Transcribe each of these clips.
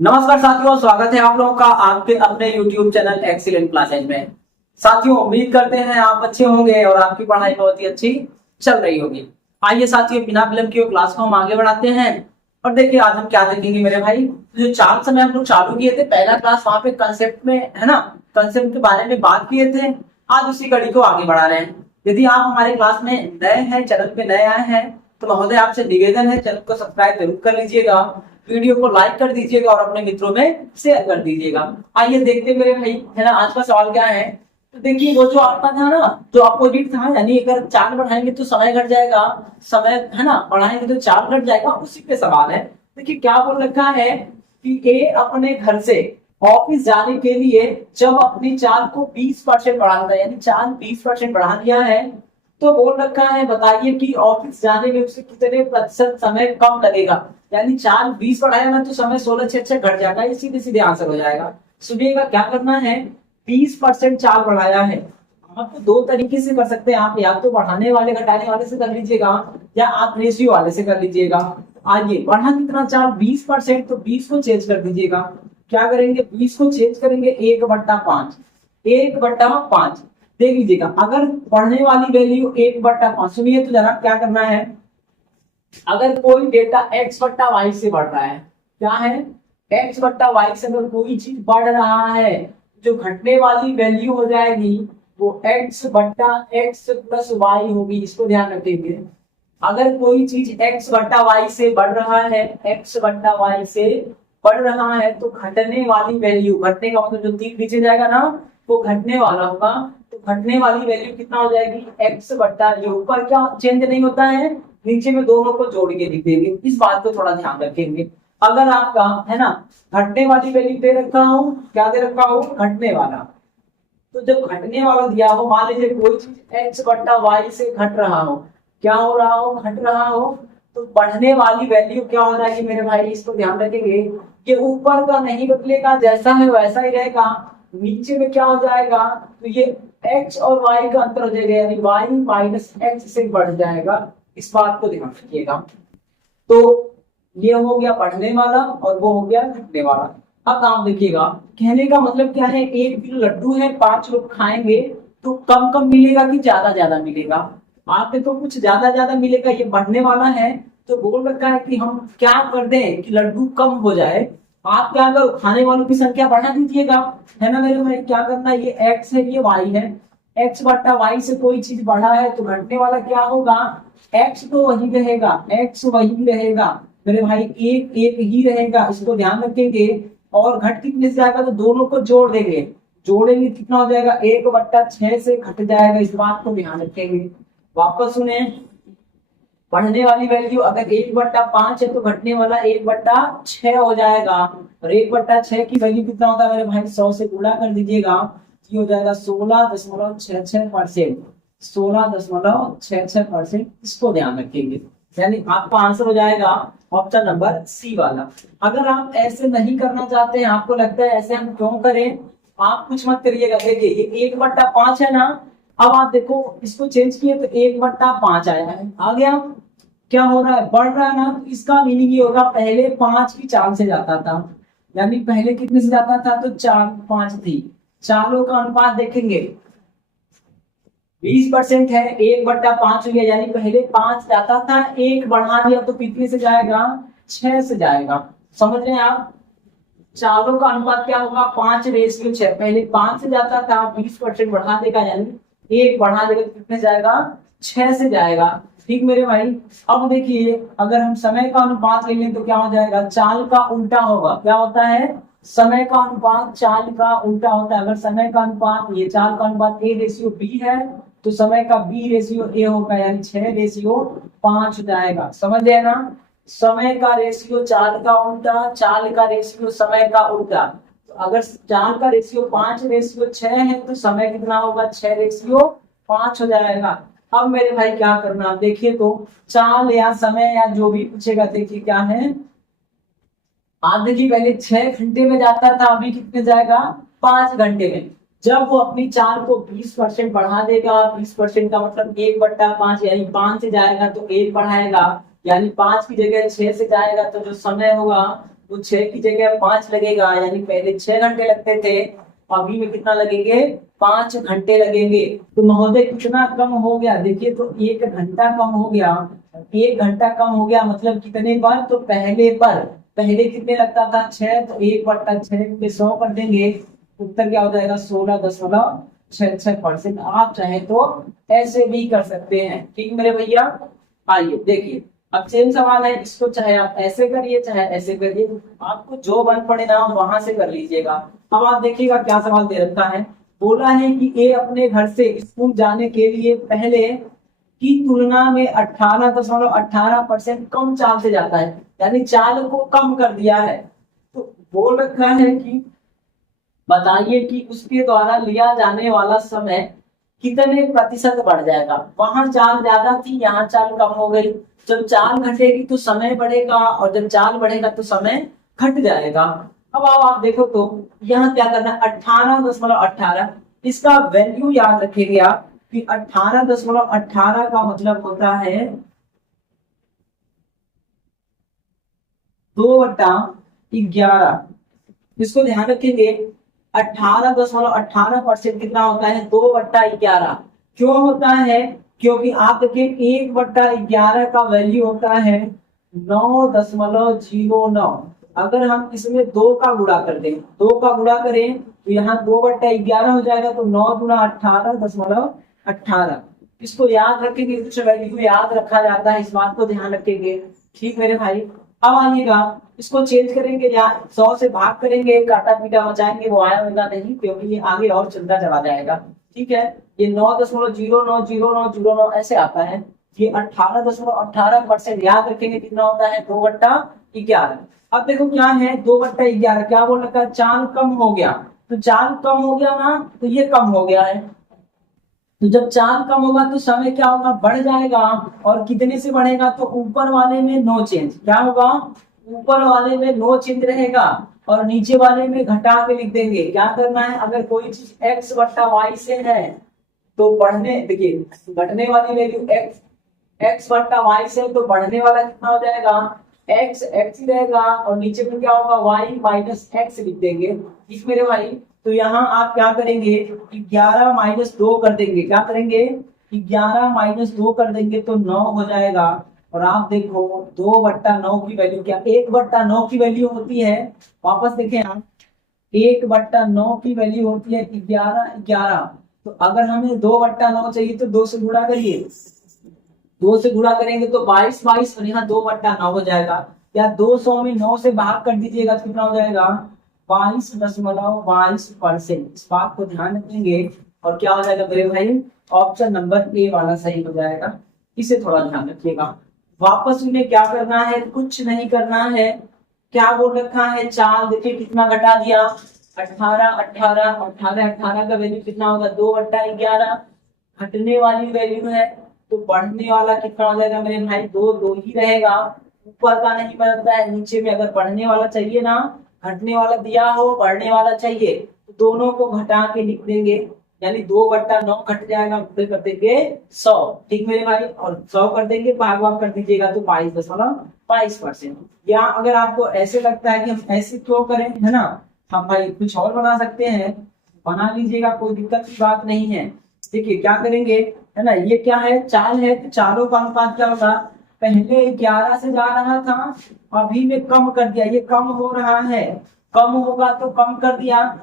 नमस्कार साथियों, स्वागत है आप लोगों का आपके अपने YouTube चैनल एक्सीलेंट क्लासेज में। साथियों, उम्मीद करते हैं आप अच्छे होंगे और आपकी पढ़ाई बहुत ही अच्छी चल रही होगी। आइए साथियों, बिना विलंब किए क्लास को हम आगे बढ़ाते हैं। और देखिए आज हम क्या देखेंगे मेरे भाई। जो 4 समय हम लोग चालू किए थे, पहला क्लास वहां पे कंसेप्ट में है ना, कंसेप्ट के बारे में बात किए थे। आज उसी कड़ी को आगे बढ़ा रहे हैं। यदि आप हमारे क्लास में नए हैं, चैनल पे नए आए हैं, तो महोदय आपसे निवेदन है, चैनल को सब्सक्राइब जरूर कर लीजिएगा, वीडियो को लाइक कर दीजिएगा और अपने मित्रों में शेयर कर दीजिएगा। आइए देखते मेरे भाई, है ना, आज का सवाल क्या है। तो देखिए, वो जो आपका था ना, जो अपोजिट था, यानी अगर 4 बढ़ाएंगे तो समय घट जाएगा, समय है ना बढ़ाएंगे तो 4 घट जाएगा, उसी पे सवाल है। देखिए क्या बोल रखा है कि ए अपने घर से ऑफिस जाने के लिए जब अपनी चाल को 20% बढ़ा दिया, यानी चाल 20% बढ़ा दिया है, तो बोल रखा है बताइए कि ऑफिस जाने में उसे कितने प्रतिशत समय कम लगेगा। यानी चाल 20 बढ़ाया ना तो समय 16 घट जाएगा। ये सीधे सीधे आंसर हो जाएगा। सुनिएगा क्या करना है। 20% चाल बढ़ाया है, आप तो 2 तरीके से कर सकते हैं। आप या तो बढ़ाने वाले घटाने वाले से कर लीजिएगा, या आप रेशियो वाले से कर लीजिएगा। आइए, बढ़ा कितना चाल 20%, तो 20 को चेंज कर दीजिएगा। क्या करेंगे, 20 को चेंज करेंगे 1/5। 1/5 देख लीजिएगा। अगर बढ़ने वाली वैल्यू 1/5, सुनिए तो जरा क्या करना है। अगर कोई डेटा x/y से बढ़ रहा है, क्या है, x/y से अगर कोई चीज बढ़ रहा है, जो घटने वाली वैल्यू हो जाएगी वो x/x + y होगी। इसको ध्यान रखेंगे। अगर कोई चीज x/y से बढ़ रहा है, x/y से बढ़ रहा है, तो घटने वाली वैल्यू, घटने का मतलब जो 3 नीचे जाएगा ना वो घटने वाला होगा। तो घटने वाली वैल्यू कितना हो जाएगी, x/, ये ऊपर क्या चेंज नहीं होता है, नीचे में दोनों को जोड़ के लिख देंगे। इस बात को थोड़ा ध्यान रखेंगे। अगर आपका है ना घटने वाली वैल्यू दे रखा हो, क्या दे रखा हो, घटने वाला, तो जब घटने वाला दिया हो, मान लीजिए कोई चीज x/y से घट रहा हो, क्या हो रहा हो, घट रहा हो, तो बढ़ने वाली वैल्यू क्या हो जाएगी मेरे भाई, इसको ध्यान रखेंगे। ये ऊपर का नहीं बदलेगा, जैसा है वैसा ही रहेगा। नीचे में क्या हो जाएगा, तो ये x और y का अंतर हो जाएगा, यानी y - x से बढ़ जाएगा। इस बात को ध्यान रखिएगा। तो ये हो गया बढ़ने वाला और वो हो गया घटने वाला। अब आप देखिएगा, कहने का मतलब क्या है, 1 किलो लड्डू है, 5 लोग खाएंगे, तो कम कम मिलेगा कि ज्यादा ज्यादा मिलेगा। आप देखो कुछ ज्यादा ज्यादा मिलेगा, ये बढ़ने वाला है। तो बोल रखा है कि हम क्या कर दें कि लड्डू कम हो जाए। आप क्या करो, खाने वालों की संख्या बढ़ा दीजिएगा, है ना मेरे भाई। क्या करना है, ये x है, ये y है। x/y से कोई चीज बढ़ा है तो घटने वाला क्या होगा, x तो वही रहेगा, x वही रहेगा मेरे भाई, एक एक ही रहेगा। इसको ध्यान रखेंगे। और घट कितने से जाएगा, तो दोनों को जोड़ देंगे, जोड़ेंगे कितना हो जाएगा, 1/6 से घट जाएगा। इस बात को ध्यान रखेंगे। वापस सुने, बढ़ने वाली वैल्यू अगर 1/5 है तो घटने वाला 1/6 हो जाएगा। और 1/6 की वैल्यू कितना होता है मेरे भाई, 100 से गुणा कर दीजिएगा, ये हो जाएगा 16.66%। 16.66%। इसको ध्यान रखेंगे। यानी आपका आंसर हो जाएगा ऑप्शन नंबर सी वाला। अगर आप ऐसे नहीं करना चाहते हैं, आपको लगता है ऐसे हम क्यों करें, आप कुछ मत करिएगा। देखिए ये 1/5 है ना, अब आप देखो इसको चेंज किए तो 1/5 आया है, आ गया। क्या हो रहा है, बढ़ रहा है ना, तो इसका मीनिंग ये होगा पहले 5 की चाल से जाता था। यानी पहले कितने से जाता था, तो 4 5 थी। चालों का अनुपात देखेंगे, 20% है, 1/5 हो गया, यानी पहले 5 जाता था, 1 बढ़ा दिया तो कितने से जाएगा, 6 से जाएगा। समझ रहे हैं आप, चालों का अनुपात क्या होगा, 5:6। पहले 5 से जाता था, 20% बढ़ा देगा, यानी 1 बढ़ा देगा तो कितने जाएगा, 6 से जाएगा। ठीक मेरे भाई। अब देखिए, अगर हम समय का अनुपात ले लें तो क्या हो जाएगा, चाल का उल्टा होगा। क्या होता है, समय का अनुपात चाल का उल्टा होता है। अगर समय का अनुपात, ये चाल का अनुपात A/B है, तो समय का B/A होगा, यानी 6/5 हो जाएगा। समझ गए ना, समय का रेशियो चाल का उल्टा, चाल का रेशियो समय का उल्टा। तो अगर चाल का रेशियो 5/6 है तो समय कितना होगा, 6/5 हो जाएगा। अब मेरे भाई क्या करना, आप देखिए तो चाल या समय या जो भी पूछेगा, देखिए क्या है। आप देखिए पहले 6 घंटे में जाता था, अभी कितने जाएगा, 5 घंटे में। जब वो अपनी चाल को 20% बढ़ा देगा, 20% का मतलब 1/5, यानी 5 से जाएगा तो 1 बढ़ाएगा, यानी 5 की जगह 6 से जाएगा तो जो समय होगा वो 6 की जगह 5 लगेगा, यानी पहले 6 घंटे लगते थे, अभी में कितना लगेंगे, 5 घंटे लगेंगे। तो महोदय कितना कम हो गया, देखिए तो 1 घंटा कम हो गया। 1 घंटा कम हो गया मतलब कितने पर, तो पहले पर। पहले कितने लगता था, 6, तो 1/6 पे 100 कर देंगे, उत्तर क्या हो जाएगा, 16.66%। आप चाहे तो ऐसे भी कर सकते हैं, ठीक मेरे भैया। आइए देखिए, अब सेम सवाल है, इसको चाहे आप ऐसे करिए चाहे ऐसे करिए, आपको जो बन पड़े ना वहां से कर लीजिएगा। अब आप देखिएगा क्या सवाल दे रखा है, बोला है कि ए अपने घर से स्कूल जाने के लिए पहले की तुलना में 18.18% कम चाल से जाता है, यानी चाल को कम कर दिया है। तो बोल रखा है कि बताइए कि उसके द्वारा लिया जाने वाला समय कितने प्रतिशत बढ़ जाएगा। वहां चाल ज्यादा थी, यहाँ चाल कम हो गई। जब चाल घटेगी तो समय बढ़ेगा, और जब चाल बढ़ेगा तो समय घट जाएगा। अब आप देखो तो यहाँ क्या करना है, 18.18, इसका वैल्यू याद रखेंगे आप कि 18.18 का मतलब होता है 2/11। इसको ध्यान रखेंगे, 18.18% कितना होता है, 2/11। क्यों होता है, क्योंकि आपके 1/11 का वैल्यू होता है 9.09। अगर हम इसमें 2 का गुणा कर दें, 2 का गुणा करें तो यहाँ 2/11 हो जाएगा, तो 9 गुना 18.18। इसको याद रखेंगे, कुछ वैल्यू याद रखा जाता है, इस बात को ध्यान रखेंगे, ठीक मेरे भाई। अब आइएगा, इसको चेंज करेंगे या 100 से भाग करेंगे, काटा पीटा मचाएंगे, वो आया होगा नहीं, क्योंकि ये आगे और चलता चला जाएगा, ठीक है। ये 9.090909 ऐसे आता है, ये 18.18% याद रखेंगे, कितना होता है, 2/11। अब देखो क्या है, 2/11 क्या बोल रखा है, चाल कम हो गया। तो चाल कम हो गया ना, तो ये कम हो गया है। तो जब चाल कम होगा तो समय क्या होगा, बढ़ जाएगा। और कितने से बढ़ेगा, तो ऊपर वाले में नो चेंज, क्या होगा, ऊपर वाले में नो चेंज रहेगा, और नीचे वाले में घटा के लिख देंगे। क्या करना है, अगर कोई चीज x/y से है तो बढ़ने, देखिए घटने वाली वैल्यू x/y से, तो बढ़ने वाला कितना हो जाएगा, x ही रहेगा, और नीचे में क्या होगा, y - x लिख देंगे, ठीक मेरे भाई। तो यहाँ आप क्या करेंगे, 11 - 2 कर देंगे, क्या करेंगे, 11 - 2 कर देंगे तो 9 हो जाएगा। और आप देखो 2/9 की वैल्यू क्या, 1/9 की वैल्यू होती है, वापस देखें आप, 1/9 की वैल्यू होती है 11। तो अगर हमें 2/9 चाहिए तो 2 से गुणा करिए, 2 से गुणा करेंगे तो 22 और यहाँ 2/9 हो जाएगा। या 200 में 9 से भाग कर दीजिएगा तो कितना हो जाएगा, 22.22%। इस बात को ध्यान रखेंगे, और क्या हो जाएगा मेरे भाई, ऑप्शन नंबर ए वाला सही हो जाएगा। इसे थोड़ा ध्यान रखिएगा। वापस उन्हें क्या करना है, कुछ नहीं करना है, क्या बोल रखा है, चाल देखिए कितना घटा दिया, 18 का वैल्यू कितना होगा, 2/11। घटने वाली वैल्यू है, तो बढ़ने वाला कितना हो जाएगा मेरे भाई, 2 ही रहेगा, ऊपर का नहीं बदलता है। नीचे में अगर बढ़ने वाला चाहिए ना, घटने वाला दिया हो, बढ़ने वाला चाहिए, तो दोनों को घटा के लिख देंगे, यानी 2/9 घट जाएगा, फिर कर देंगे 100, ठीक मेरे भाई। और 100 कर देंगे, भाग भाग कर दीजिएगा तो 22.22%। या अगर आपको ऐसे लगता है कि हम ऐसे क्यों करें, है ना, हम भाई कुछ और बना सकते हैं, बना लीजिएगा, कोई दिक्कत की बात नहीं है। देखिए क्या करेंगे, है ना, ये क्या है, चाल है, तो चालों का अनुपात क्या होगा, पहले 11 से जा रहा था, अभी में कम कर दिया, ये कम हो रहा है, कम होगा तो कम कर दिया,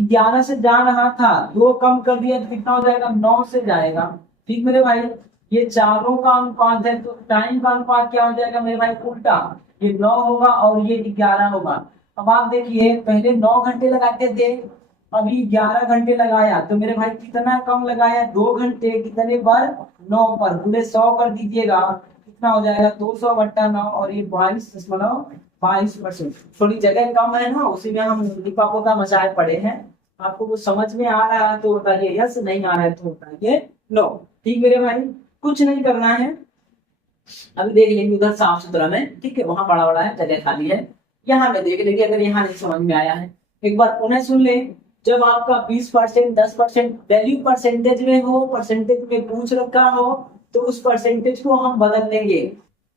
11 से जा रहा था, 2 कम कर दिया तो कितना हो जाएगा, 9 से जाएगा, ठीक मेरे भाई। ये चारों का अनुपात है, तो टाइम का अनुपात क्या हो जाएगा मेरे भाई, उल्टा, ये 9 होगा और ये 11 होगा। अब आप देखिए, पहले 9 घंटे लगाते थे, अभी 11 घंटे लगाया, तो मेरे भाई कितना कम लगाया, 2 घंटे, कितने पर, 9 पर, पूरे 100 कर दीजिएगा, कितना हो जाएगा, 200/9, और ये 22.22%। थोड़ी जगह कम है ना, उसी में हम लिपा पोता मचाए पड़े हैं। आपको कुछ समझ में आ रहा है तो बताइए यस, नहीं आ रहा है तो बताइए नो, ठीक मेरे भाई। कुछ नहीं करना है, अभी देख लेंगे उधर साफ सुथरा में, ठीक है, वहां बड़ा बड़ा है, जगह खाली है, यहाँ में देख लेंगे, अगर यहाँ नहीं समझ में आया है एक बार उन्हें सुन ले। जब आपका 20%, 10% वैल्यू परसेंटेज में हो, परसेंटेज में पूछ रखा हो, तो उस परसेंटेज को हम बदल लेंगे,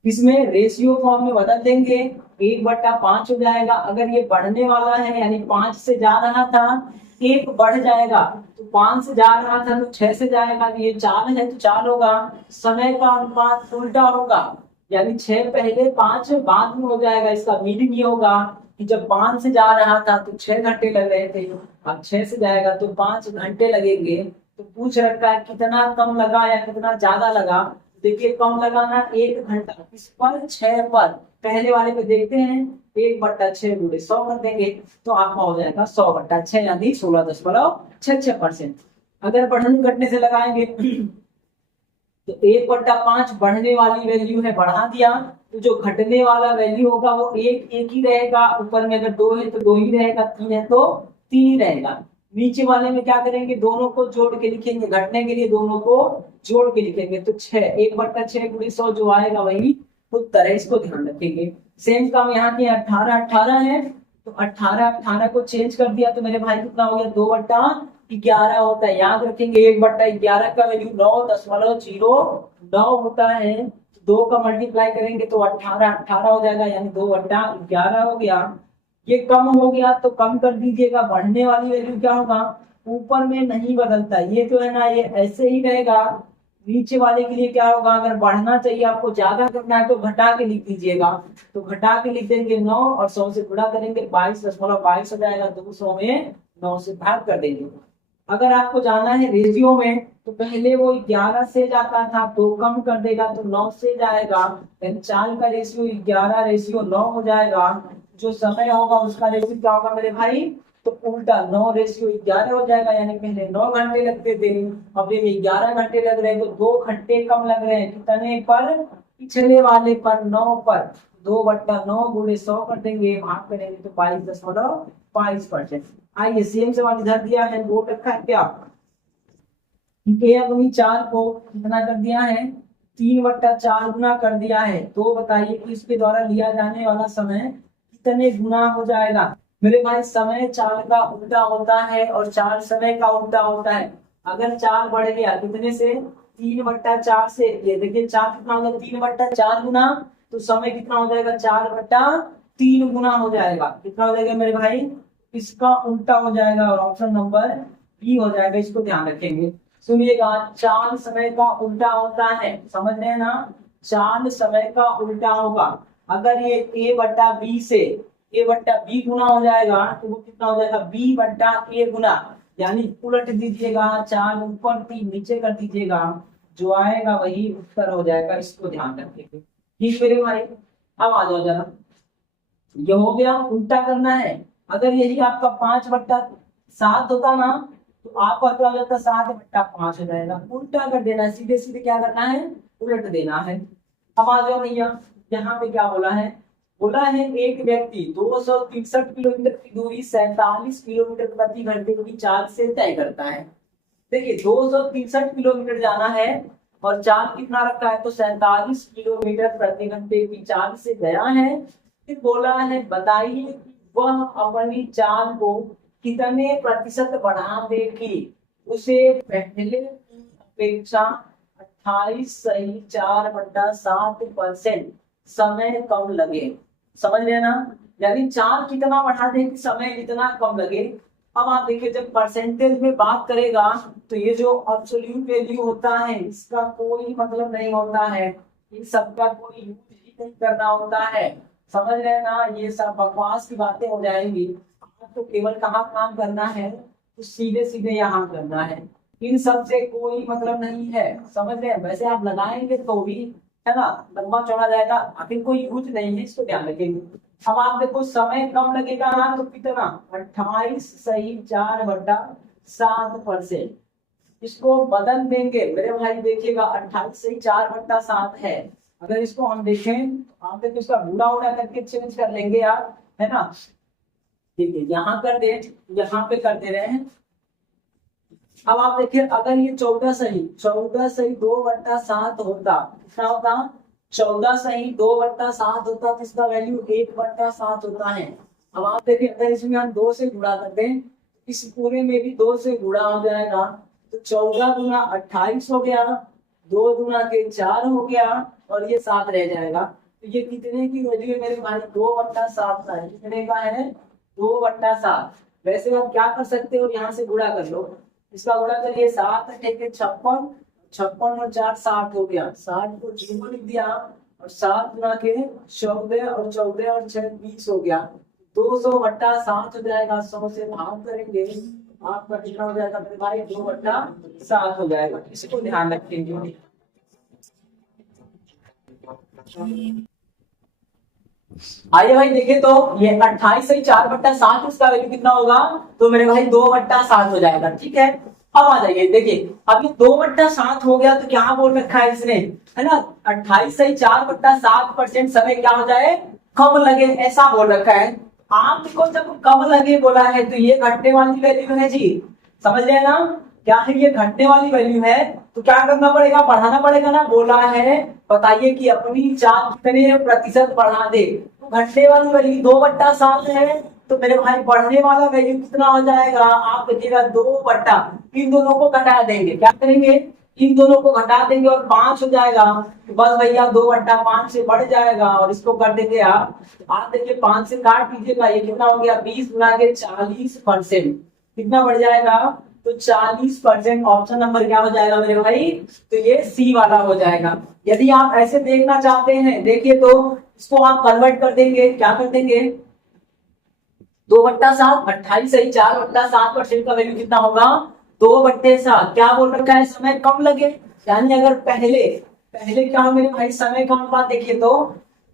इसमें रेशियो फॉर्म में बदल देंगे, 1/5 हो जाएगा। अगर ये बढ़ने वाला है यानी 5 से जा रहा था, 1 बढ़ जाएगा, तो 5 से जा रहा था तो 6 से जाएगा, ये 4 है तो 4 होगा। समय का अनुपात उल्टा होगा, यानी 6 पहले 5 बाद में हो जाएगा। इसका मीनिंग ये होगा कि जब 5 से जा रहा था तो 6 घंटे लग रहे थे, अब 6 से जाएगा तो 5 घंटे लगेंगे। तो पूछ रखा है कितना कम लगा या कितना ज्यादा लगा। देखिए कम लगाना 1 घंटा, इस पर 6 पर, पहले वाले पे देखते हैं 1/6 गुणे 100 कर देंगे तो आपका हो जाएगा 100/6 यानी 16.66%। अगर बढ़ने घटने से लगाएंगे तो 1/5 बढ़ने वाली वैल्यू है, बढ़ा दिया, तो जो घटने वाला वैल्यू होगा वो एक ही रहेगा। ऊपर में अगर 2 है तो 2 ही रहेगा, 3 है तो 3 ही रहेगा। नीचे वाले में क्या करेंगे, दोनों को जोड़ के लिखेंगे, घटने के लिए दोनों को जोड़ के लिखेंगे तो 6, 1/6 गुणे 100 जो आएगा वही उत्तर है, इसको ध्यान रखेंगे। सेम काम यहाँ के 18 है तो 18 को चेंज कर दिया तो मेरे भाई कितना हो गया, 2/11 होता है। याद रखेंगे 1/11 का वैल्यू 9.09 होता है। 2 का मल्टीप्लाई करेंगे तो 18 हो जाएगा, यानी 2/11 हो गया। ये कम हो गया तो कम कर दीजिएगा। बढ़ने वाली वैल्यू क्या होगा, ऊपर में नहीं बदलता, ये जो है ना ये ऐसे ही रहेगा। नीचे वाले के लिए क्या होगा, अगर बढ़ना चाहिए आपको, ज्यादा करना है तो घटा के लिख दीजिएगा, तो घटा के लिख देंगे 9 और 100 से गुणा करेंगे 22.22 हो जाएगा। 200 में 9 से भाग कर देंगे। अगर आपको जाना है रेशियो में तो पहले वो 11 से जाता था, तो कम कर देगा तो 9 से जाएगा। 4 का रेशियो 11/9 हो जाएगा। जो समय होगा उसका रेशियो क्या होगा मेरे भाई, तो उल्टा 9/11 हो जाएगा। यानी पहले 9 घंटे लगते थे, अब ये 11 घंटे लग रहे हैं, तो 2 घंटे कम लग रहे हैं। कितने पर, पिछले वाले पर 9 पर। 2/9 गुणे 100 कर देंगे, भाग करेंगे तो 22.22%। आइए सेम सवाल इधर दिया है, बोर्ड रखा है क्या, अपनी 4 को कितना कर दिया है, 3/4 गुना कर दिया है। तो बताइए कि इसके द्वारा लिया जाने वाला समय कितने गुना हो जाएगा। मेरे भाई समय 4 का उल्टा होता है और 4 समय का उल्टा होता है। अगर 4 बढ़ गया कितने से, 3/4 से, ये देखिए 4 कितना हो जाएगा, 3/4 गुना, तो समय कितना हो जाएगा, 4/3 गुना हो जाएगा। कितना हो जाएगा मेरे भाई, इसका उल्टा हो जाएगा और ऑप्शन नंबर बी हो जाएगा। इसको ध्यान रखेंगे। सुनिएगा, 4 समय का उल्टा होता है, समझ रहे हैं ना, 4 समय का उल्टा होगा। अगर ये a/b से a/b गुना हो जाएगा तो वो कितना हो जाएगा, b/a गुना, यानी उलट दीजिएगा, 4 ऊपर 3 नीचे कर दीजिएगा, जो आएगा वही उत्तर हो जाएगा। इसको ध्यान रखिएगा। ठीक मेरे भाई, अब आ जाओ जरा, ये हो गया, उल्टा करना है। अगर यही आपका 5/7 होता ना तो आपका क्या हो जाता, 7/5 हो जाएगा। उल्टा कर देना है, सीधे सीधे क्या करना है, उलट देना है। अब आ जाओ भैया, यहाँ पे क्या बोला है, बोला है एक व्यक्ति 263 किलोमीटर की दूरी 47 किलोमीटर प्रति घंटे की चाल से तय करता है। देखिए 263 किलोमीटर जाना है और चाल कितना रखा है, तो 47 किलोमीटर प्रति घंटे की चाल से गया है। फिर बोला है बताइए कि वह अपनी चाल को कितने प्रतिशत बढ़ा देगी, उसे पहले की अपेक्षा 28.4/7% समय कम लगे। समझ रहे ना, यानी चाल कितना बढ़ा दे कि समय इतना कम लगे। अब आप देखिए जब परसेंटेज में बात करेगा तो ये जो एब्सोल्यूट वैल्यू होता है इसका कोई मतलब नहीं होता है, इन सबका कोई यूज ही नहीं करना होता है। समझ रहे ना, ये सब बकवास की बातें हो जाएंगी। आपको केवल कहाँ काम करना है, तो सीधे सीधे यहाँ करना है, इन सब से कोई मतलब नहीं है। समझ रहे हैं, वैसे आप लगाएंगे तो भी है ना लंबा चौड़ा जाएगा, आखिर कोई यूज नहीं है, इसको ध्यान रखेंगे। अब आप देखो समय कम लगेगा ना, तो कितना, 28.4/7%। इसको बदल देंगे मेरे भाई, देखिएगा 28.4/7 है। अगर इसको हम देखें तो आप देखो इसका बूढ़ा उड़ा करके चेंज कर लेंगे यार, है ना। ठीक है, यहाँ कर दे, यहाँ पे कर दे रहे हैं। अब आप देखिए अगर ये 14 सही 2/7 होता, कितना होता, 14 सही 2/7 होता तो इसका वैल्यू 1/7 होता है। अब आप देखिए अगर इसमें हम 2 से गुणा कर दें, इस पूरे में भी 2 से गुणा हो जाएगा, तो 14 गुना 28 हो गया, 2 गुना के 4 हो गया और ये 7 रह जाएगा। तो ये कितने की वैल्यू है मेरे भाई? 2/7 का है। कितने का है? 2/7। वैसे आप क्या कर सकते हो, यहाँ से गुणा कर लो। इसका गुणा करिए, 7 ठीक है 56, 56 और 4 60 हो गया। 60 को 0 लिख दिया और 7 गुना के 14 और 14 और 6 20 हो गया। 200/7 हो जाएगा। 100 से भाग करेंगे, आपका कितना हो जाएगा मेरे भाई? 2/7 हो जाएगा। इसको ध्यान रखेंगे। आइए भाई देखिए, तो ये 28 से 4/7 इसका वैल्यू कितना होगा? तो मेरे भाई 2/7 हो जाएगा। ठीक है, अब आ जाइए देखिए, अब ये 2/7 हो गया तो क्या बोल रखा है इसने, है ना? 28 से 4/7% समय क्या हो जाए? कम लगे, ऐसा बोल रखा है। आपको जब कम लगे बोला है तो ये घटने वाली वैल्यू है जी, समझ रहे हैं ना? क्या है? ये घटने वाली वैल्यू है। तो क्या करना पड़ेगा? बढ़ाना पड़ेगा ना। बोला है बताइए कि अपनी चाल कितने प्रतिशत बढ़ा दे। तो घटने वाली वैल्यू 2/7 है, तो मेरे भाई बढ़ने वाला वैल्यू कितना हो जाएगा? आप देखिएगा 2 इन दोनों को घटा देंगे। क्या करेंगे? इन दोनों को घटा देंगे और 5 हो जाएगा। तो बस भैया 2/5 से बढ़ जाएगा और इसको कर देंगे आप देखिए 5 से काट दीजिएगा। ये कितना हो गया? 20 गुना के 40%। कितना बढ़ जाएगा? तो 40%। ऑप्शन नंबर क्या हो जाएगा मेरे भाई? तो ये सी वाला हो जाएगा। यदि आप ऐसे देखना चाहते हैं, देखिए तो इसको आप कन्वर्ट कर देंगे। क्या कर देंगे? 2/7, 28 सही 4/7% का वैल्यू कितना होगा? 2/7। क्या बोल रखा है? समय कम लगे। यानी अगर पहले पहले क्या हो मेरे भाई? समय का अनुपात देखिए तो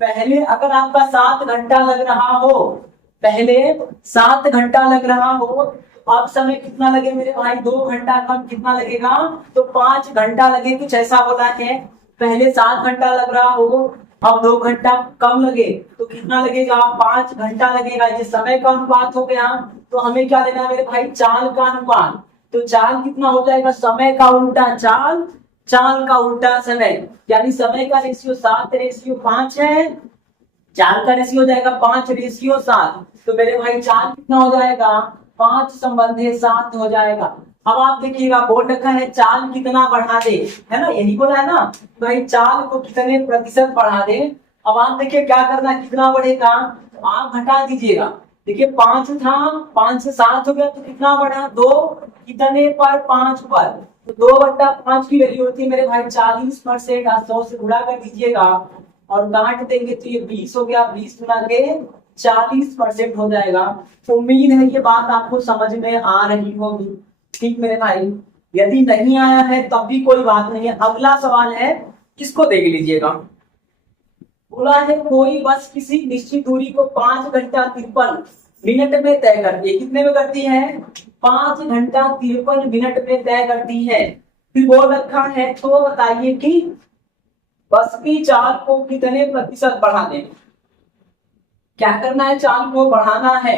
पहले अगर आपका 7 घंटा लग रहा हो, पहले 7 घंटा लग रहा हो, अब समय कितना लगे मेरे भाई? 2 घंटा कम कितना लगेगा? तो 5 घंटा लगे। कुछ ऐसा बोला है। पहले 7 घंटा लग रहा हो, अब 2 घंटा कम लगे तो कितना लगेगा? 5 घंटा लगेगा। ये समय का अनुपात हो गया। तो हमें क्या लेना है मेरे भाई? चाल का अनुपात। तो चाल कितना हो जाएगा? समय का उल्टा चाल, चाल का उल्टा समय। यानी समय का रेशियो 7:5 है, चाल का रेशियो हो जाएगा 5:7। तो मेरे भाई चाल कितना हो जाएगा? 5/7 हो जाएगा। अब आप देखिएगा बोल रखा है चाल कितना बढ़ा दे, है ना? यही बोला है ना भाई, चाल को कितने प्रतिशत बढ़ा दे। अब आप देखिए क्या करना, कितना बढ़ेगा? आप घटा दीजिएगा। देखिए 5 था, 5 से 7 हो गया तो कितना बढ़ा? 2। कितने पर? 5 पर। तो 2/5 की वैल्यू होती है मेरे भाई 40%। आप 100 से गुणा कर दीजिएगा और काट देंगे तो ये 20 हो गया। 20 गुना के 40% हो जाएगा। उम्मीद है ये बात आपको समझ में आ रही होगी। ठीक मेरे भाई, यदि नहीं आया है तब भी कोई बात नहीं है। अगला सवाल है, इसको देख लीजिएगा। बोला है कोई बस किसी निश्चित दूरी को 5 घंटा 53 मिनट में तय करती है। कितने में करती है? 5 घंटा 53 मिनट में तय करती है। फिर बोल रखा है तो बताइए कि बस की चाल को कितने प्रतिशत बढ़ा दें। क्या करना है? चाल को बढ़ाना है।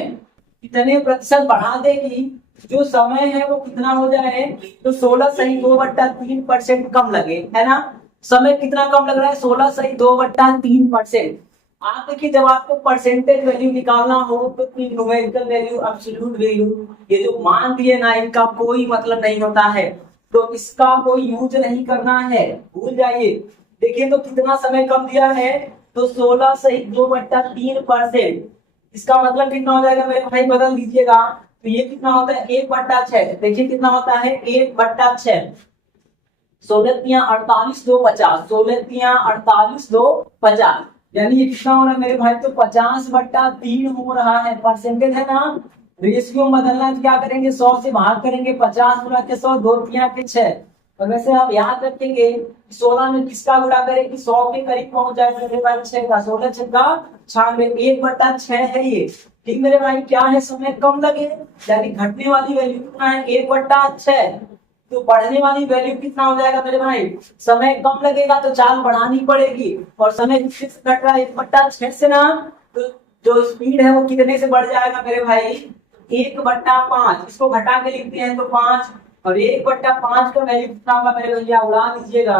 कितने प्रतिशत बढ़ा देगी? जो समय है वो कितना हो जाए? तो 16 सही 2/3% कम लगे, है ना? समय कितना कम लग रहा है? 16 सही 2/3%। आप देखिए जब आपको परसेंटेज वैल्यू निकालना हो तो न्यूमेरिकल वैल्यू, एब्सोल्यूट वैल्यू, ये जो मान दिए ना, इनका कोई मतलब नहीं होता है। तो इसका कोई यूज नहीं करना है, भूल जाइए। देखिए तो कितना समय कम दिया है? तो 16 सही 2/3%। इसका मतलब कितना हो जाएगा मेरे भाई? बदल दीजिएगा। तो ये कितना होता है? 1/6। देखिए कितना होता है? 1/6। 16×3 = 48, 2 50। 16×3 = 2 50। यानी ये कितना हो रहा है मेरे भाई? तो 50/3 हो रहा है। परसेंटेज है ना, रेशियो बदलना है तो क्या करेंगे? 100 से भाग करेंगे। 50 गुणा के 100, 2 3 6। और वैसे आप याद रखेंगे 16 में किसका गुणा करें कि 100 के करीब पहुंच जाए मेरे भाई? 6 का। 16 6 का 96। 1/6 है ये। ठीक मेरे भाई, क्या है? समय कम लगे, यानी घटने वाली वैल्यू कितना है? 1/6। तो बढ़ने वाली वैल्यू कितना हो जाएगा मेरे भाई? समय कम लगेगा तो चाल बढ़ानी पड़ेगी। और समय किससे घट रहा है? 1/6 से ना। तो जो स्पीड है वो कितने से बढ़ जाएगा मेरे भाई? 1/5। इसको घटा के लिखते हैं तो 5। और 1/5 का वैल्यू कितना होगा मेरे भैया? उड़ा दीजिएगा।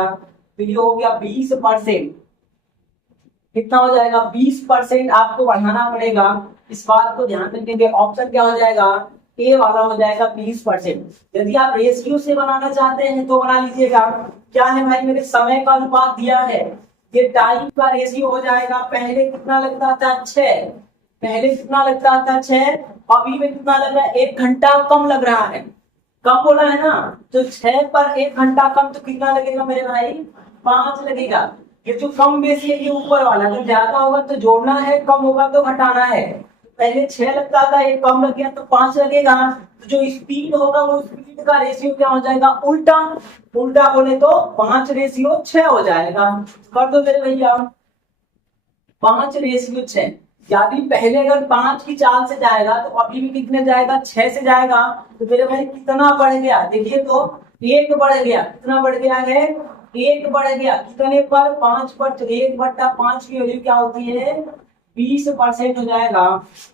तो ये हो गया 20%। कितना हो जाएगा? 20% आपको बढ़ाना पड़ेगा। इस बात को ध्यान रखेंगे। ऑप्शन क्या हो जाएगा? ए वाला हो जाएगा 20%। यदि आप रेशियो से बनाना चाहते हैं तो बना लीजिएगा। क्या है भाई, मेरे समय का अनुपात दिया है, ये टाइम का रेशियो हो जाएगा। पहले कितना लगता था 6, पहले कितना लगता था 6, अभी में कितना लग रहा है, 1 घंटा कम लग रहा है, कम बोला है ना। तो 6 पर 1 घंटा कम तो कितना लगेगा मेरे भाई, 5 लगेगा। ये जो कम बेसी है ये ऊपर वाला, तो ज्यादा होगा तो जोड़ना है, कम होगा तो घटाना है। पहले 6 लगता था, ये कम लग गया तो 5 लगेगा। तो जो स्पीड होगा वो स्पीड का रेशियो क्या हो जाएगा, उल्टा। उल्टा बोले तो 5:6 हो जाएगा। कर दो मेरे भैया, 5:6। यदि पहले अगर 5 की चाल से जाएगा तो अभी भी कितने जाएगा, 6 से जाएगा। तो मेरे भाई कितना बढ़ गया, देखिए तो 1 बढ़ गया। कितना बढ़ गया है, 1 बढ़ गया। कितने पर, 5 पर। तो 1/5 की वैल्यू क्या होती है, 20% हो जाएगा।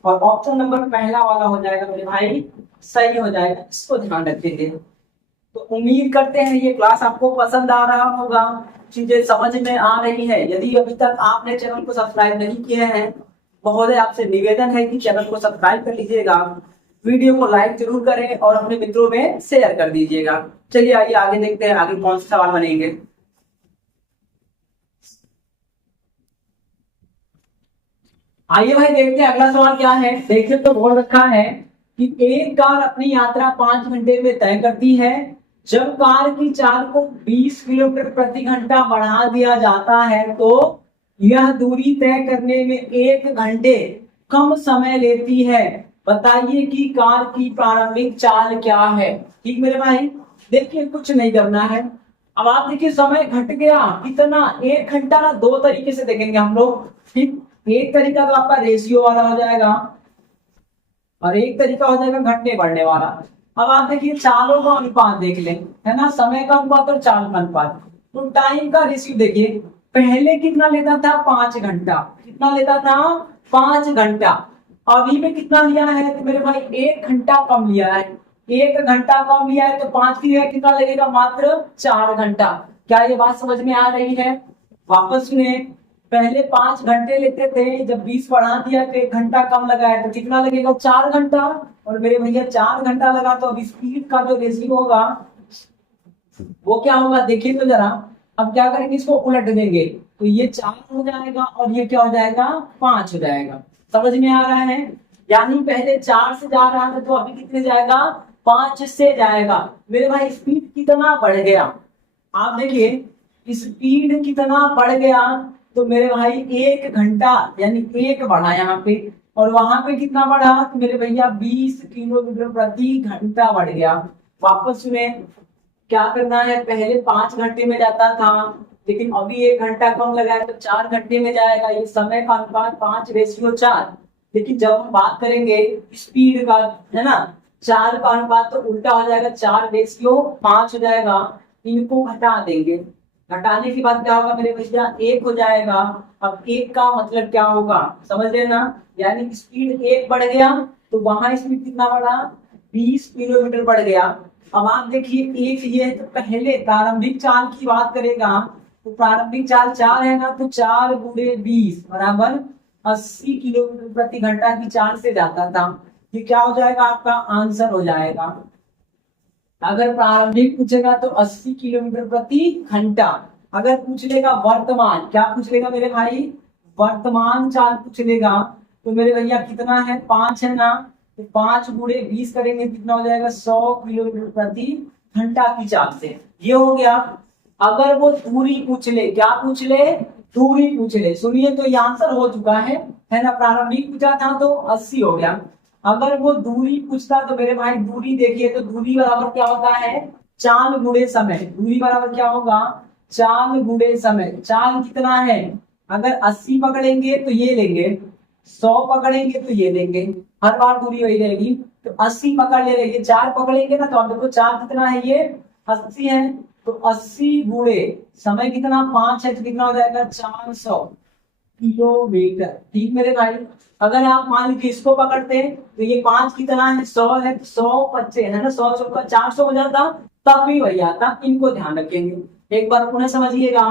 और ऑप्शन नंबर पहला वाला हो जाएगा मेरे भाई, सही हो जाएगा। इसको ध्यान रखिए। तो उम्मीद करते हैं ये क्लास आपको पसंद आ रहा होगा, चीजें समझ में आ रही है। यदि अभी तक आपने चैनल को सब्सक्राइब नहीं किए हैं, महोदय आपसे निवेदन है कि चैनल को सब्सक्राइब कर लीजिएगा, वीडियो को लाइक जरूर करें और अपने मित्रों में शेयर कर दीजिएगा। चलिए आइए आगे देखते हैं आगे कौन सा सवाल बनेंगे। आइए भाई देखते हैं अगला सवाल क्या है। देखिए तो बोल रखा है कि एक कार अपनी यात्रा 5 घंटे में तय करती है। जब कार की चाल को 20 किलोमीटर प्रति घंटा बढ़ा दिया जाता है तो यह दूरी तय करने में 1 घंटे कम समय लेती है। बताइए कि कार की प्रारंभिक चाल क्या है। ठीक मेरे भाई, देखिए कुछ नहीं करना है। अब आप देखिए समय घट गया कितना, 1 घंटा ना। 2 तरीके से देखेंगे हम लोग। ठीक, एक तरीका तो आपका रेशियो वाला हो जाएगा और एक तरीका हो जाएगा घटने बढ़ने वाला। अब आप देखिए चालों का अनुपात देख लें, है ना, समय का अनुपात और चाल का अनुपात। तो टाइम का रेशियो देखिए, पहले कितना लेता था, 5 घंटा। कितना लेता था, 5 घंटा। अभी में कितना लिया है तो मेरे भाई 1 घंटा कम लिया है। 1 घंटा कम लिया है तो 5 की जगह कितना लगेगा, मात्र 4 घंटा। क्या ये बात समझ में आ रही है। वापस सुने, पहले 5 घंटे लेते थे, जब 20 बढ़ा दिया तो 1 घंटा कम लगाया तो कितना लगेगा, 4 घंटा। और मेरे भैया 4 घंटा लगा तो अब स्पीड का जो रेशियो होगा वो क्या होगा, देखिए तो जरा। अब क्या करेंगे, इसको उलट देंगे तो ये 4 हो जाएगा और ये क्या हो जाएगा, 5 हो जाएगा। समझ में आ रहा है। यानी पहले 4 से जा रहा था तो अभी कितने जाएगा, 5 से जाएगा। मेरे भाई स्पीड कितना बढ़ गया, आप देखिए स्पीड कितना बढ़ गया। तो मेरे भाई 1 घंटा यानी 1 बढ़ा यहाँ पे, और वहां पे कितना बढ़ा तो मेरे भैया 20 किलोमीटर प्रति घंटा बढ़ गया। वापस में क्या करना है, पहले 5 घंटे में जाता था लेकिन अभी 1 घंटा कम लगाया तो 4 घंटे में जाएगा। ये समय का अनुपात 5:4। लेकिन जब हम बात करेंगे स्पीड का, है ना, 4 का अनुपात तो उल्टा हो जाएगा, 4:5 हो जाएगा। इनको घटा देंगे, घटाने के बाद क्या होगा मेरे भैया, 1 हो जाएगा। अब 1 का मतलब क्या होगा, समझ रहे ना। यानी स्पीड 1 बढ़ गया तो वहां स्पीड कितना बढ़ा, 20 किलोमीटर बढ़ गया। अब आप देखिए एक ये है तो पहले प्रारंभिक चाल की बात करेगा तो प्रारंभिक चाल 4 है ना, तो 4 गुणे 20 बराबर 80 किलोमीटर प्रति घंटा की चाल से जाता था। ये क्या हो जाएगा, आपका आंसर हो जाएगा। अगर प्रारंभिक पूछेगा तो 80 किलोमीटर प्रति घंटा। अगर पूछ लेगा वर्तमान, क्या पूछ लेगा मेरे भाई, वर्तमान चाल पूछ लेगा तो मेरे भैया कितना है, 5 है ना, तो 5 गुणे 20 करेंगे कितना हो जाएगा, 100 किलोमीटर प्रति घंटा की चाल से। ये हो गया। अगर वो दूरी पूछ ले, क्या पूछ ले, दूरी पूछ ले। सुनिए तो ये आंसर हो चुका है ना। प्रारंभिक पूछा था तो 80 हो गया। अगर वो दूरी पूछता तो मेरे भाई दूरी देखिए, तो दूरी बराबर क्या होता है, चाल गुणे समय। दूरी बराबर क्या होगा, चाल गुणे समय। चाल कितना है, अगर 80 पकड़ेंगे तो ये लेंगे, 100 पकड़ेंगे तो ये लेंगे, हर बार दूरी वही रहेगी। तो 80 पकड़ ले रही है, 4 पकड़ेंगे ना, तो अब देखो 4 कितना है, ये 80 है। तो 80 गुणे समय कितना, 5 है, तो कितना हो जाएगा, 400 किलोमीटर। ठीक मेरे भाई। अगर आप मान लीजिए इसको पकड़ते हैं तो ये 5 कितना है, 100 है, तो 100 25 है ना, 100 चौका 400 हो जाता, तब भी वही आता। इनको ध्यान रखेंगे। एक बार पुनः समझिएगा,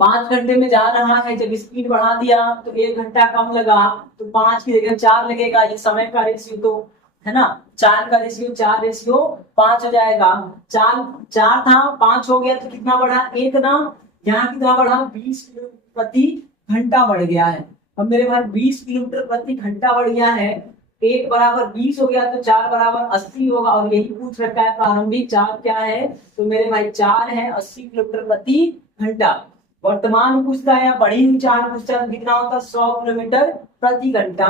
5 घंटे में जा रहा है, जब स्पीड बढ़ा दिया तो 1 घंटा कम लगा, तो 5 की जगह 4 लगेगा। ये समय का रेशियो तो है ना। 4 का रेशियो 4:5 हो जाएगा। 4 था 5 हो गया तो कितना बढ़ा 1 ना, यहाँ कितना बढ़ा 20 किलोमीटर प्रति घंटा बढ़ गया है। अब मेरे भाई 20 किलोमीटर प्रति घंटा बढ़ गया है, 1 बराबर 20 हो गया तो 4 बराबर 80 होगा। और यही पूछ रखा है प्रारंभिक चार्ज क्या है, तो मेरे भाई 4 है 80 किलोमीटर प्रति घंटा। वर्तमान पूछता है या बढ़ी हुई चार्ज पूछता है, कितना होता है 100 किलोमीटर प्रति घंटा।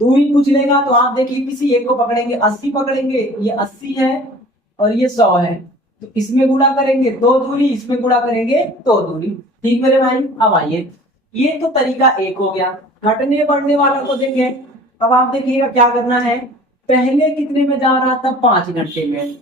दूरी पूछ लेगा तो आप देखिए किसी एक को पकड़ेंगे, 80 पकड़ेंगे, ये 80 है और ये 100 है, तो इसमें गुणा करेंगे तो दूरी, इसमें गुणा करेंगे तो दूरी। ठीक मेरे भाई। अब आइए, ये तो तरीका एक हो गया। घटने बढ़ने वाला को देंगे। अब आप देखिएगा क्या करना है, पहले कितने में जा रहा था 5 घंटे में,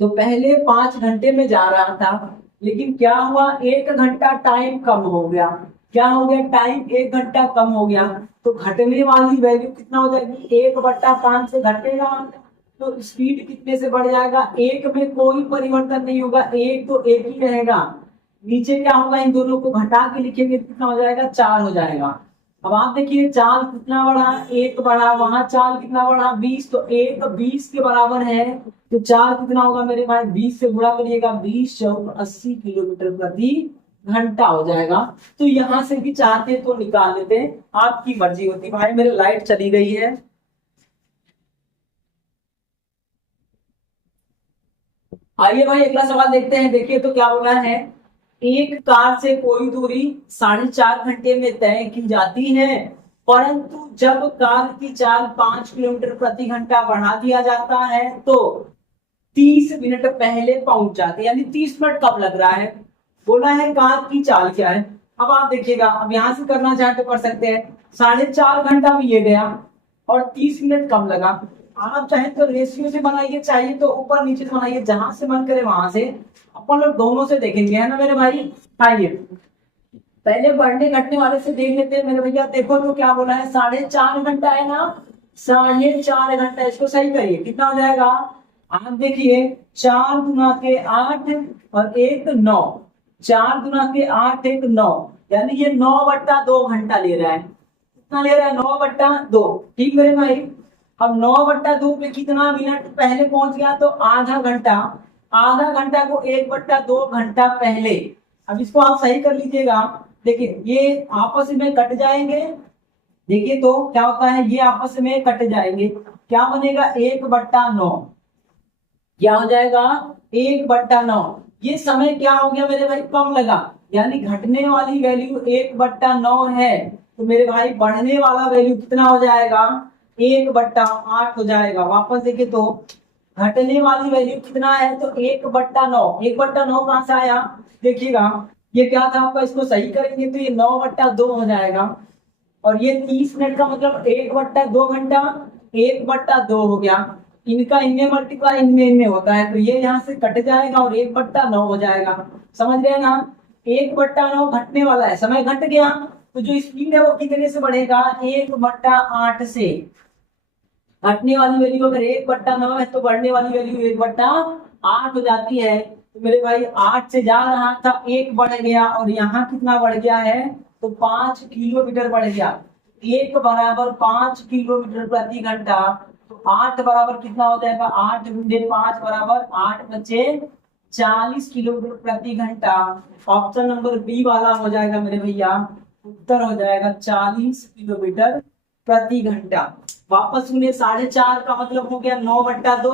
तो पहले 5 घंटे में जा रहा था, लेकिन क्या हुआ 1 घंटा टाइम कम हो गया। क्या हो गया, टाइम 1 घंटा कम हो गया, तो घटने वाली वैल्यू कितना हो जाएगी 1/5 से घटेगा, तो स्पीड कितने से बढ़ जाएगा, 1 में कोई परिवर्तन नहीं होगा, 1 तो 1 ही रहेगा। नीचे क्या होगा, इन दोनों को घटा के लिखेंगे कितना हो जाएगा 4 हो जाएगा। अब आप देखिए चाल कितना बढ़ा 1 बढ़ा, वहां चाल कितना बढ़ा 20, तो 1 20 के बराबर है, तो 4 कितना होगा मेरे भाई 20 से गुणा करिएगा, 20 चौक 80 किलोमीटर प्रति घंटा हो जाएगा। तो यहां से भी चाहते तो निकाल लेते, आपकी मर्जी होती। भाई मेरे लाइट चली गई है। आइए भाई अगला सवाल देखते हैं। देखिए तो क्या बोला है, एक कार से कोई दूरी 4.5 घंटे में तय की जाती है, परंतु जब कार की चाल 5 किलोमीटर प्रति घंटा बढ़ा दिया जाता है तो 30 मिनट पहले पहुंच जाते, यानी 30 मिनट कब लग रहा है। बोला है कार की चाल क्या है। अब आप देखिएगा, अब यहां से करना चाहे तो कर सकते हैं, 4.5 घंटा में ये गया और 30 मिनट कम लगा। आप चाहे तो रेशियो से बनाइए, चाहिए तो ऊपर नीचे से बनाइए, जहां से मन करे वहां से। अपन लोग दोनों से देखेंगे, है ना मेरे भाई। आइए पहले बढ़ने घटने वाले से देख लेते हैं मेरे भैया। देखो तो क्या बोला है, 4.5 घंटा है ना, 4.5 घंटा, इसको सही करिए कितना हो जाएगा। आप देखिए 4 गुना के 8 और 1 9, 4 गुना के 8 1 9, यानी ये 9/2 घंटा ले रहा है। कितना ले रहा है 9/2। ठीक मेरे भाई। अब 9/2 पे कितना मिनट पहले पहुंच गया, तो आधा घंटा। आधा घंटा को 1/2 घंटा पहले। अब इसको आप सही कर लीजिएगा। देखिए ये आपस में कट जाएंगे, देखिए तो क्या होता है, ये आपस में कट जाएंगे, क्या बनेगा 1/9, क्या हो जाएगा 1/9। ये समय क्या हो गया मेरे भाई कम लगा, यानी घटने वाली वैल्यू 1/9 है, तो मेरे भाई बढ़ने वाला वैल्यू कितना हो जाएगा 1/8 हो जाएगा। वापस देखिए तो घटने वाली वैल्यू कितना है, तो 1/9। 1/9 कहां से आया, देखिएगा ये क्या था आपका, इसको सही करेंगे तो ये 9/2 हो जाएगा, और ये 30 मिनट का मतलब 1/2 घंटा 1/2 हो गया। इनका इनमें मल्टीप्लाई इनमें होता है, तो ये यहाँ से कट जाएगा और 1/9 हो जाएगा। समझ रहे हैं ना, 1/9 घटने वाला है, समय घट गया, तो जो स्पीड है वो कितने से बढ़ेगा 1/8 से। घटने वाली वैल्यू अगर 1/9 है तो बढ़ने वाली वैल्यू 1/8 हो जाती है। तो मेरे भाई 8 से जा रहा था, 1 बढ़ गया, और यहाँ कितना बढ़ गया है, तो 5 किलोमीटर बढ़ गया। 1 बराबर 5 किलोमीटर प्रति घंटा, तो 8 बराबर कितना हो जाएगा, 8 गुणे 5 बराबर 8 बचे 40 किलोमीटर प्रति घंटा। ऑप्शन नंबर बी वाला हो जाएगा मेरे भैया, उत्तर हो जाएगा 40 किलोमीटर प्रति घंटा। वापस सुनिए, 4.5 का मतलब हो गया 9/2,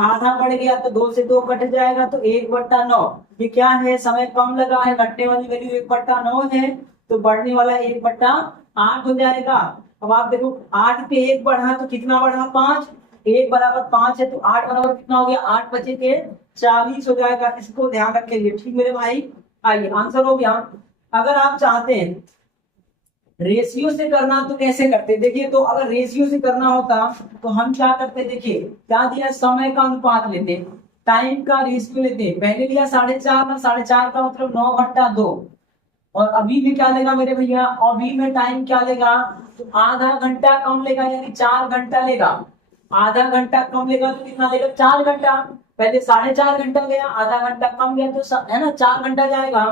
आधा बढ़ गया तो 2 से 2 कट जाएगा, तो 1/9। ये क्या है, समय कम लगा है, घटने वाली वैल्यू 1/9 है, तो बढ़ने वाला 1/8 हो जाएगा। अब आप देखो 8 पे 1 बढ़ा तो कितना बढ़ा 5, 1 बराबर 5 है, तो 8 बराबर कितना हो गया 8 बचे के 40 हो जाएगा। इसको ध्यान रखेंगे, ठीक मेरे भाई। आइए आंसर हो गया। अगर आप चाहते हैं रेशियो से करना तो कैसे करते, देखिए तो अगर रेशियो से करना होता तो हम क्या करते, देखिए क्या दिया, समय का अनुपात लेते, टाइम का रेशियो लेते। पहले लिया 4.5 ना, 4.5 का मतलब 9/2, और अभी में क्या लेगा मेरे भैया, अभी में टाइम क्या लेगा, तो आधा घंटा कम लेगा, यानी 4 घंटा लेगा। आधा घंटा कम लेगा तो कितना लेगा 4 घंटा। पहले 4.5 घंटा गया, आधा घंटा कम गया तो है ना 4 घंटा जाएगा।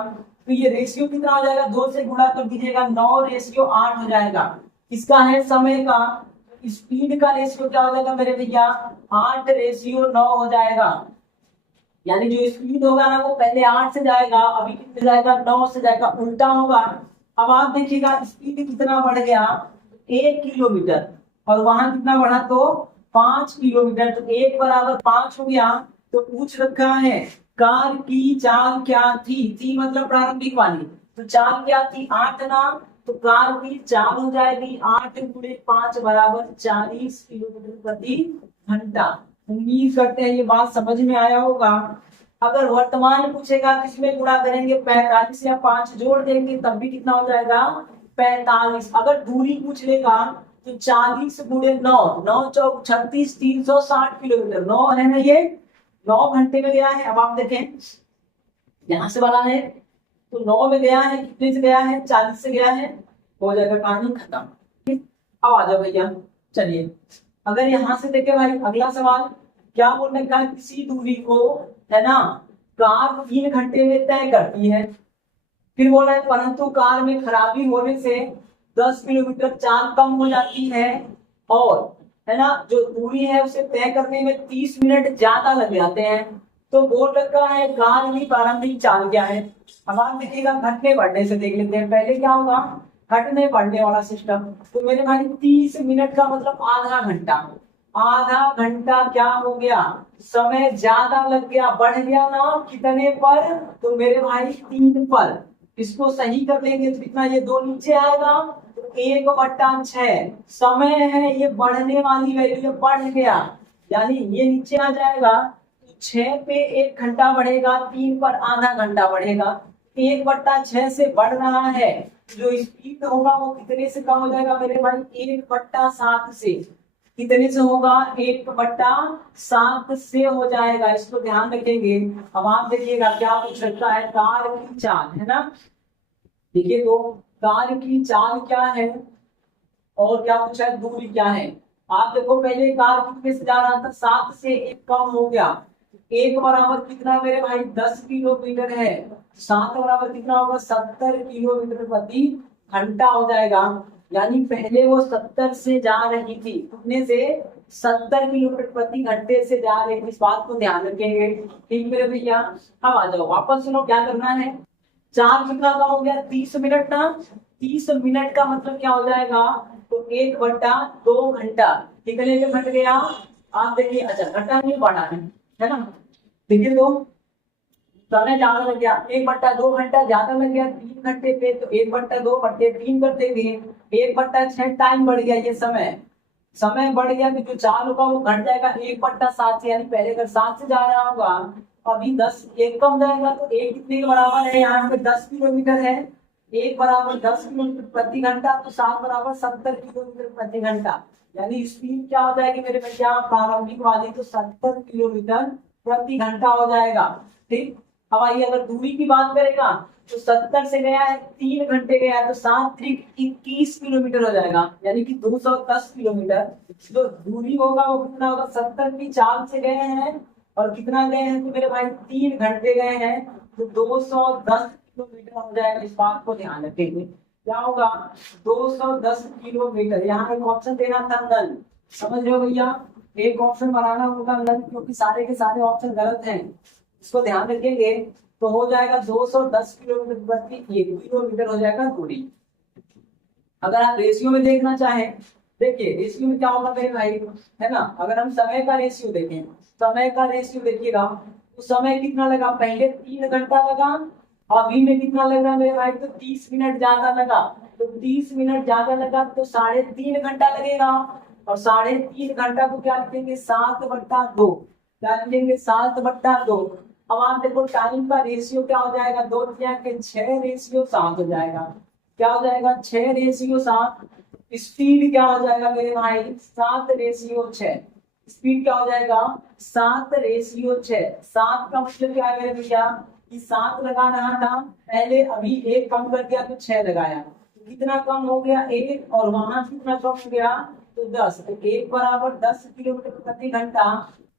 तो ये रेशियो कितना हो जाएगा, 2 से गुणा कर दीजिएगा, 9:8 हो जाएगा। इसका है समय का, स्पीड का रेशियो क्या हो जाएगा मेरे भैया, 8:9 हो जाएगा। यानी जो स्पीड होगा ना वो पहले 8 से जाएगा, अभी कितने जाएगा, 9 से जाएगा, उल्टा होगा। अब आप देखिएगा स्पीड कितना बढ़ गया, 1 किलोमीटर, और वहां कितना बढ़ा, तो 5 किलोमीटर, तो 1 = 5 हो गया। तो पूछ रखा है कार की चाल क्या थी मतलब प्रारंभिक वाली, तो चाल क्या थी, 8 ना, तो कार की चाल हो जाएगी 8 × 5 = 40 किलोमीटर प्रति घंटा। उम्मीद करते हैं ये बात समझ में आया होगा। अगर वर्तमान पूछेगा किसमें गुणा करेंगे, 45 या 5 जोड़ देंगे तब भी कितना हो जाएगा, 45। अगर दूरी पूछ लेगा तो 40 × 9, 9 × 36, 360 किलोमीटर, 9 है ना, ये 9 घंटे में गया है। अब आप देखें यहां से वाला है तो 9 में गया है, कितने से गया है, 40 से गया है, हो जाएगा कहानी खत्म। ठीक, अब आ जाओ भैया, चलिए अगर यहां से देखे भाई, अगला सवाल क्या बोलने का, किसी दूरी को है ना कार 3 घंटे में तय करती है। फिर बोला है परंतु कार में खराबी होने से 10 किलोमीटर चाल कम हो जाती है, और है ना जो दूरी है उसे तय करने में 30 मिनट ज्यादा लग जाते हैं। तो बोल रखा है कार की प्रारंभिक चाल क्या है। अब आप देखिएगा घटने बढ़ने से देख लेते हैं, पहले क्या होगा, घटने बढ़ने वाला सिस्टम। तो मेरे भाई 30 मिनट का मतलब आधा घंटा, आधा घंटा क्या हो गया, समय ज्यादा लग गया, बढ़ गया ना कितने पर, तो मेरे भाई 3 पर। इसको सही कर लेंगे तो कितना, ये 2 नीचे आएगा, तो 1/6 समय है, ये बढ़ने वाली वैल्यू, बढ़ गया, यानी ये नीचे आ जाएगा। 6 पे 1 घंटा बढ़ेगा, 3 पर आधा घंटा बढ़ेगा, 1/6 से बढ़ रहा है। जो स्पीड होगा वो कितने से कम हो जाएगा मेरे भाई, 1/7 से। कितने से होगा, 1/7 से हो जाएगा। इसको ध्यान रखेंगे। अब आप देखिएगा क्या पूछ रखा है, कार की चाल है ना, देखिए तो कार की चाल क्या है और क्या पूछा है, दूरी क्या है। आप देखो पहले कार कितने से जा रहा था, 7 से 1 कम हो गया, 1 बराबर कितना मेरे भाई, 10 किलोमीटर है, 7 बराबर कितना होगा, 70 किलोमीटर प्रति घंटा हो जाएगा। यानी पहले वो 70 से जा रही थी, कितने से, 70 किलोमीटर प्रति घंटे से जा रही थी। इस बात को ध्यान रखेंगे। ठीक मेरे भैया, अब आ जाओ वापस, सुनो क्या करना है। चार कितना का हो गया, 30 मिनट ना, 30 मिनट का मतलब क्या हो जाएगा, तो 1/2 घंटा। कितने में घट गया, आप देखिए, अच्छा घटा नहीं बढ़ा है ना, देखिए तो समय ज्यादा लग गया, 1/2 घंटा ज्यादा लग गया 3 घंटे पे, तो 1/2/3 कर देंगे, 1/6 टाइम बढ़ गया, ये समय बढ़ गया, तो जो चाल होगा वो घट जाएगा 1/7 से। यानी पहले अगर 7 से जा रहा होगा, अभी 10, 1 कम जाएगा, तो 1 कितने के बराबर है, यहाँ पे 10 किलोमीटर है, 1 बराबर 10 किलोमीटर प्रति घंटा, तो 7 बराबर 70 किलोमीटर प्रति घंटा। यानी स्पीड क्या हो जाएगी मेरे भैया, प्रारंभिक वाली तो 70 किलोमीटर प्रति घंटा हो जाएगा। ठीक, अब आइए अगर दूरी की बात करेगा तो 70 से गया है, 3 घंटे गया है, तो 7×3 = 21 किलोमीटर हो जाएगा, यानी कि 210 किलोमीटर। जो दूरी होगा वो कितना होगा, 70 की चाल से गए हैं, और कितना गए हैं, तो मेरे भाई 3 घंटे गए हैं, तो 210 किलोमीटर हो जाएगा। इस बात को ध्यान रखेंगे, क्या होगा, 210 किलोमीटर। यहाँ एक ऑप्शन देना था नल, समझ रहे हो भैया, एक ऑप्शन बनाना होगा नल, क्योंकि सारे के सारे ऑप्शन गलत हैं। इसको ध्यान रखेंगे, तो हो जाएगा 210 किलोमीटर प्रति 1 किलोमीटर हो जाएगा दूरी। अगर आप रेशियो में देखना चाहें, देखिए रेशियो में क्या होगा मेरे भाई, है ना, अगर हम समय का रेशियो देखें, समय का रेशियो देखिएगा, तो समय कितना लगा, पहले 3 घंटा लगा, अभी में कितना लगा मेरे भाई, तो 30 मिनट ज्यादा लगा, तो 30 मिनट ज्यादा लगा तो 3.5 घंटा लगेगा, और 3.5 घंटा को क्या लिखेंगे, 7/2, क्या लिखेंगे, 7/2। अब आप देखो टाइम का रेशियो क्या हो जाएगा, 2 के 6:7 हो जाएगा, क्या हो जाएगा, 6:7। स्पीड क्या हो जाएगा मेरे भाई, 7:6। स्पीड क्या हो जाएगा, 7:6। 7 का मतलब क्या है मेरे भैया, कि 7 लगा रहा था पहले, अभी 1 कम कर दिया तो 6 लगाया, तो कितना कम हो गया, 1, और वहां कितना कम हो गया, तो 10, तो 1 बराबर 10 किलोमीटर प्रति घंटा।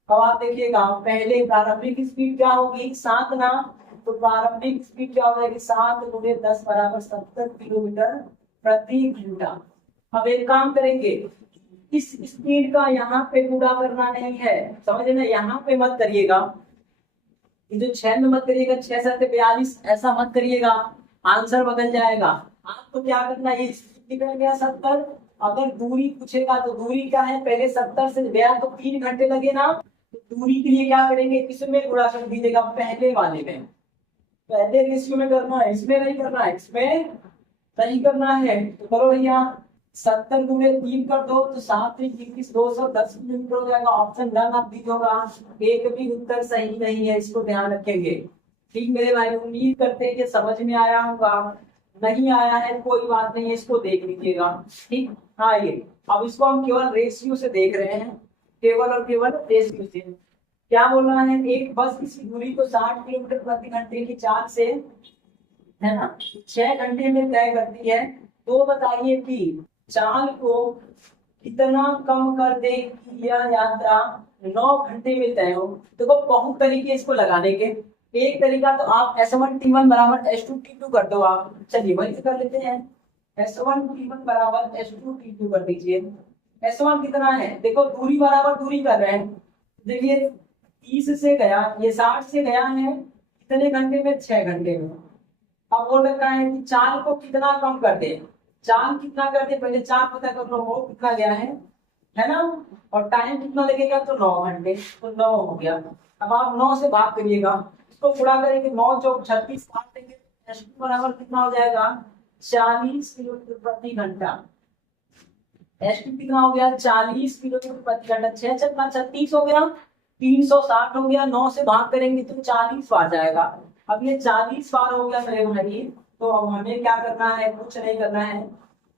अब आप देखिएगा पहले प्रारंभिक स्पीड क्या होगी, 7 ना, तो प्रारंभिक स्पीड क्या हो जाएगी, 7 × 10 = 70 किलोमीटर प्रति घंटा। अब एक काम करेंगे, इस स्पीड का यहाँ पे पूरा करना नहीं है, समझ ना, यहाँ पे मत करिएगा, ये जो 6 में मत करिएगा, 6 7 42 ऐसा मत करिएगा, आंसर बदल जाएगा। आपको क्या करना है, ये निकल गया 70, अगर दूरी पूछेगा तो दूरी क्या है, पहले 70 से गया तो 3 घंटे लगे ना, तो दूरी के लिए क्या करेंगे, इसमें गुणा कर दीजिएगा, पहले वाले में, पहले रेशियो में करना है, इसमें नहीं करना है, इसमें सही करना है। तो करो भैया, 70 गुणे 3 कर दो तो 7 21 210 किलोमीटर हो जाएगा। ऑप्शन डन आप दी होगा, एक भी उत्तर सही नहीं है, इसको ध्यान रखेंगे। ठीक मेरे भाई, उम्मीद करते हैं कि समझ में आया होगा, नहीं आया है कोई बात नहीं, इसको देख लीजिएगा। ठीक, हाँ ये अब इसको हम केवल रेशियो से देख रहे हैं, केवल और केवल रेशियो से। क्या बोल रहा है, एक बस किसी दूरी को 60 किलोमीटर प्रति घंटे की चाल से, है ना, 6 घंटे में तय करती है, तो बताइए कि चाल को कितना कम कर दे कि यह यात्रा 9 घंटे में तय हो। देखो बहुत तरीके इसको लगाने के, एक तरीका तो आप S1T1 बराबर S2T2 कर दो आप, चलिए वही से कर लेते हैं, S1T1 बराबर S2T2 कर दीजिए। S1 कितना है, देखो दूरी बराबर दूरी कर रहे हैं, देखिए 30 से गया, ये 60 से गया है कितने घंटे में, 6 घंटे में। अब बोल रखा है कि चाल को कितना कम कर दे, चाल कितना कर दे, पहले चाल पता कर लो, वो कितना गया है ना, और टाइम कितना लगेगा, तो 9 घंटे, तो 9 हो गया। अब आप 9 से भाग करिएगा, इसको पूरा करेंगे, 9 चौक 36 काट देंगे, S2 बराबर कितना हो जाएगा, 40 किलोमीटर प्रति घंटा। S2 कितना हो गया, 40 किलोमीटर प्रति घंटा, 6 चक्का 36 हो गया, 360 हो गया, 9 से भाग करेंगे तो 40 बार जाएगा। अब ये 40 बार हो गया मेरे भाई, तो अब हमें क्या करना है, कुछ नहीं करना है।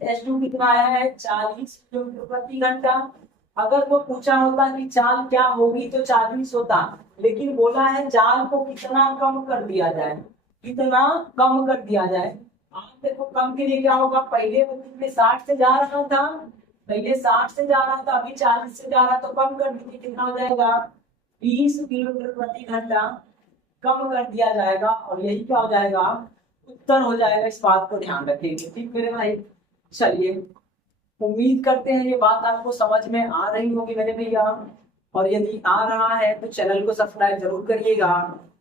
S2 कितना आया है, 40 किलोमीटर प्रति घंटा। अगर वो पूछा होता कि चाल क्या होगी तो 40 होता, लेकिन बोला है चाल को कितना कम कर दिया जाए, कितना कम कर दिया जाए। आप देखो कम के लिए क्या होगा, पहले वो 60 से जा रहा था, पहले 60 से जा रहा था, अभी 40 से जा रहा, तो कम कर दीजिए, कितना हो जाएगा, 20 किलोमीटर प्रति घंटा कम कर दिया जाएगा, और यही क्या हो जाएगा, उत्तर हो जाएगा। इस बात को ध्यान रखेंगे, ठीक मेरे भाई। चलिए, उम्मीद करते हैं ये बात आपको समझ में आ रही होगी मेरे भैया, और यदि आ रहा है तो चैनल को सब्सक्राइब जरूर करिएगा,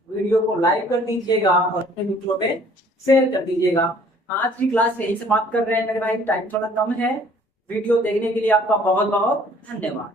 वीडियो को लाइक कर दीजिएगा और अपने मित्रों में शेयर कर दीजिएगा। आज की क्लास यही से बात कर रहे हैं मेरे भाई, टाइम थोड़ा कम है। वीडियो देखने के लिए आपका बहुत बहुत धन्यवाद।